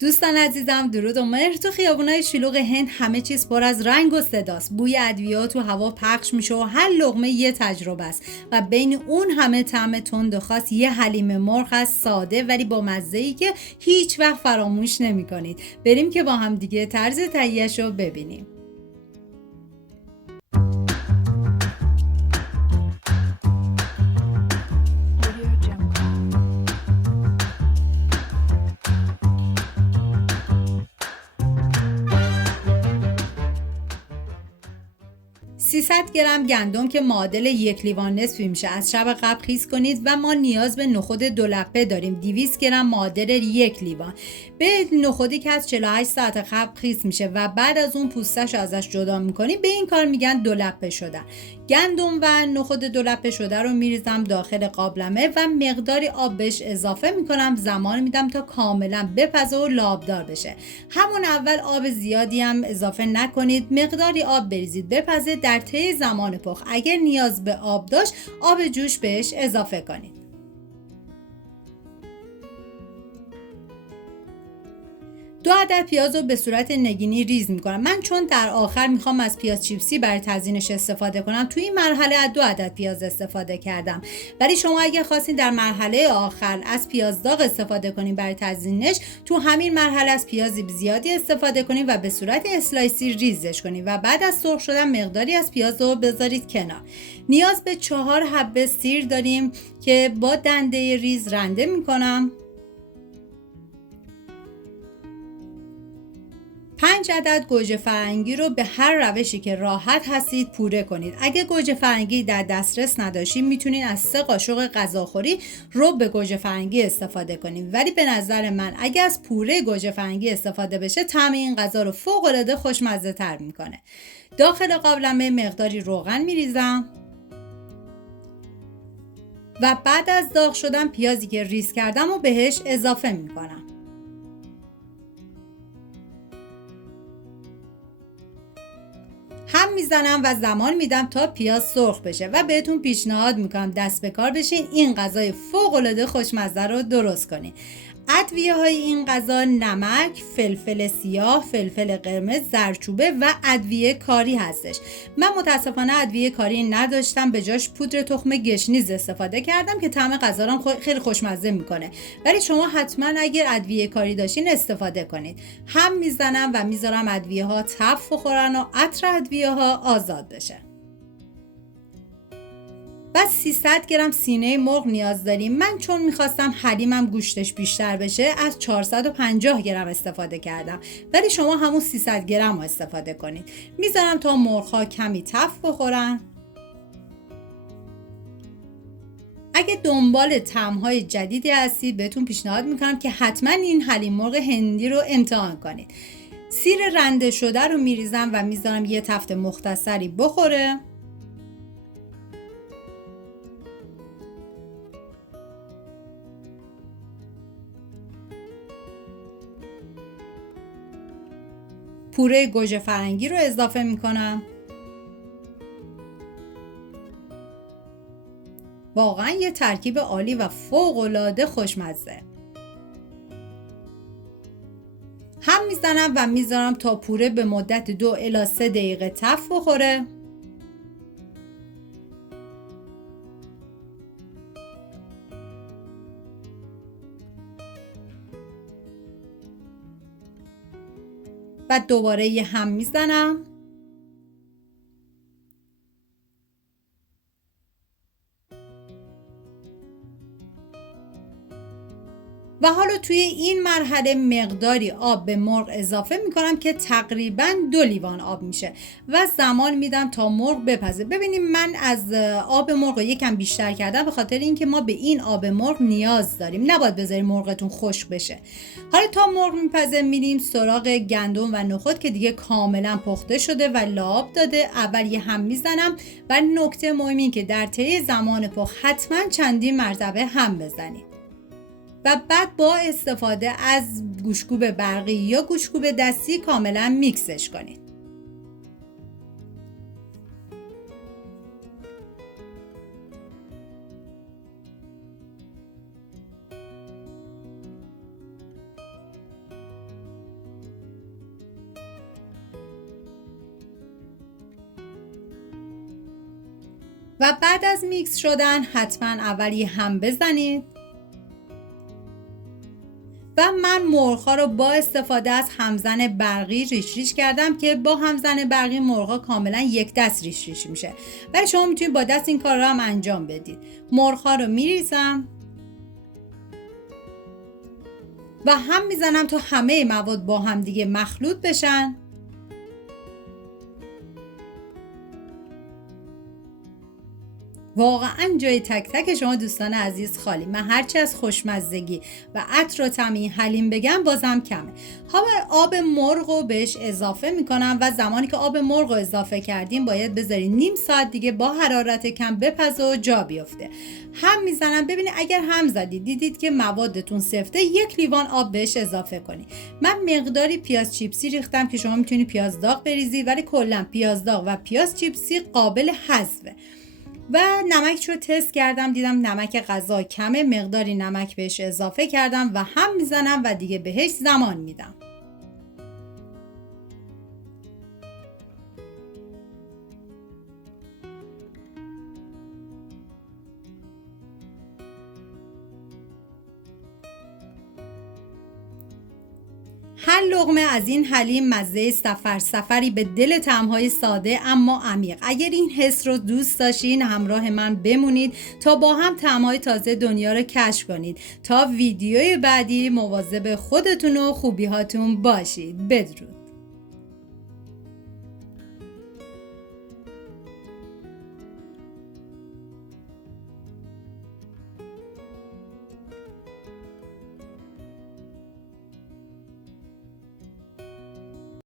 دوستان عزیزم، درود و مهر. تو خیابونای شلوغ هند همه چیز پر از رنگ و صداست. بوی ادویه‌ها تو هوا پخش میشه و هر لقمه یه تجربه است و بین اون همه طعم تند و خاص یه حلیم مرغ هست، ساده ولی با مزه‌ای که هیچ وقت فراموش نمی‌کنید. بریم که با هم دیگه طرز تهیه‌اش رو ببینیم. Audio Jungle. 300 گرم گندم که معادل 1 لیوان نصفی میشه از شب قبل خیس کنید و ما نیاز به نخود دولپه داریم. 200 گرم معادل 1 لیوان. به نخودی که از 48 ساعت قبل خیس میشه و بعد از اون پوستش ازش جدا میکنیم، به این کار میگن دولپه شدن. گندم و نخود دولپه شده رو میریزم داخل قابلمه و مقداری آب بهش اضافه میکنم. زمان میدم تا کاملا بپزه و لابدار بشه. همون اول آب زیادی هم اضافه نکنید، مقداری آب بریزید بپزه. در طی زمان پخت اگر نیاز به آب داشت آب جوش بهش اضافه کنید. 2 عدد پیاز رو به صورت نگینی ریز میکنم. من چون در آخر میخوام از پیاز چیپسی برای تزیینش استفاده کنم، توی این مرحله از 2 عدد پیاز استفاده کردم. ولی شما اگه خواستین در مرحله آخر از پیاز داغ استفاده کنین برای تزیینش، تو همین مرحله از پیاز زیادی استفاده کنین و به صورت اسلایسی ریزش کنین و بعد از سرخ شدن مقداری از پیاز رو بذارید کنار. نیاز به 4 حبه سیر داریم که با دنده ریز رنده میکنم. 5 عدد گوجه فرنگی رو به هر روشی که راحت هستید پوره کنید. اگه گوجه فرنگی در دسترس نداشتید، میتونید از 3 قاشق غذاخوری رب گوجه فرنگی استفاده کنید. ولی به نظر من اگه از پوره گوجه فرنگی استفاده بشه، طعم این غذا رو فوق العاده خوشمزه تر میکنه. داخل قابلمه مقداری روغن میریزم و بعد از داغ شدن پیازی که ریز کردم و بهش اضافه میکنم. هم میزنم و زمان میدم تا پیاز سرخ بشه و بهتون پیشنهاد میکنم دست به کار بشین این غذای فوق العاده خوشمزه رو درست کنین. ادویه های این غذا نمک، فلفل سیاه، فلفل قرمز، زردچوبه و ادویه کاری هستش. من متاسفانه ادویه کاری نداشتم، به جاش پودر تخم گشنیز استفاده کردم که طعم غذا رو خیلی خوشمزه میکنه. ولی شما حتما اگر ادویه کاری داشتین استفاده کنید. هم میزنم و میذارم ادویه ها تف بخورن و عطر ادویه ها آزاد بشه. بعد 300 گرم سینه مرغ نیاز داریم. من چون میخواستم حلیمم گوشتش بیشتر بشه از 450 گرم استفاده کردم، ولی شما همون 300 گرم رو استفاده کنید. میذارم تا مرغ ها کمی تف بخورن. اگه دنبال طعم‌های جدیدی هستید، بهتون پیشنهاد میکنم که حتما این حلیم مرغ هندی رو امتحان کنید. سیر رنده شده رو میریزم و میذارم یه تفت مختصری بخوره. پوره گوجه فرنگی رو اضافه میکنم. واقعا یه ترکیب عالی و فوق‌العاده خوشمزه. هم میزنم و میذارم تا پوره به مدت 2 الی 3 دقیقه تف بخوره. و دوباره یه هم میزنم. و حالا توی این مرحله مقداری آب به مرغ اضافه میکنم که تقریبا 2 لیوان آب میشه و زمان میدم تا مرغ بپزه. ببینیم من از آب مرغ یکم بیشتر کردم به خاطر اینکه ما به این آب مرغ نیاز داریم. نباید بذاریم مرغتون خشک بشه. حالا تا مرغ میپزه میریم سراغ گندم و نخود که دیگه کاملا پخته شده و لاب داده. اول یه هم میزنم و نکته مهمی که در طی زمان پخت حتما چندین مرتبه هم بزنید و بعد با استفاده از گوشت‌کوب برقی یا گوشت‌کوب دستی کاملا میکسش کنید. و بعد از میکس شدن حتما اولی هم بزنید. و من مرغ‌ها رو با استفاده از همزن برقی ریش کردم که با همزن برقی مرغ‌ها کاملا یک دست ریش میشه، ولی شما میتونید با دست این کار رو هم انجام بدید. مرغ‌ها رو میریزم و هم میزنم تا همه مواد با هم دیگه مخلوط بشن. واقعا جای تک تک شما دوستان عزیز خالی. من هرچی از خوشمزگی و عطر و طعم این حلیم بگم بازم کمه. حالا آب مرغ رو بهش اضافه میکنم و زمانی که آب مرغ رو اضافه کردیم باید بذارید نیم ساعت دیگه با حرارت کم بپزه و جا بیفته. هم میزنم. ببینید اگر هم زدید دیدید که موادتون سفته، 1 لیوان آب بهش اضافه کنید. من مقداری پیاز چیپسی ریختم که شما میتونید پیاز داغ بریزید، ولی کلا پیاز داغ و پیاز چیپسی قابل حذفه. و نمک رو تست کردم، دیدم نمک غذا کمه، مقداری نمک بهش اضافه کردم و هم میزنم و دیگه بهش زمان میدم. هر لقمه از این حلیم مزه سفری به دل طعم‌های ساده اما عمیق. اگر این حس رو دوست داشتین همراه من بمونید تا با هم طعم‌های تازه دنیا رو کشف کنید. تا ویدیوی بعدی مواظب خودتون و خوبی‌هاتون باشید. بدرود.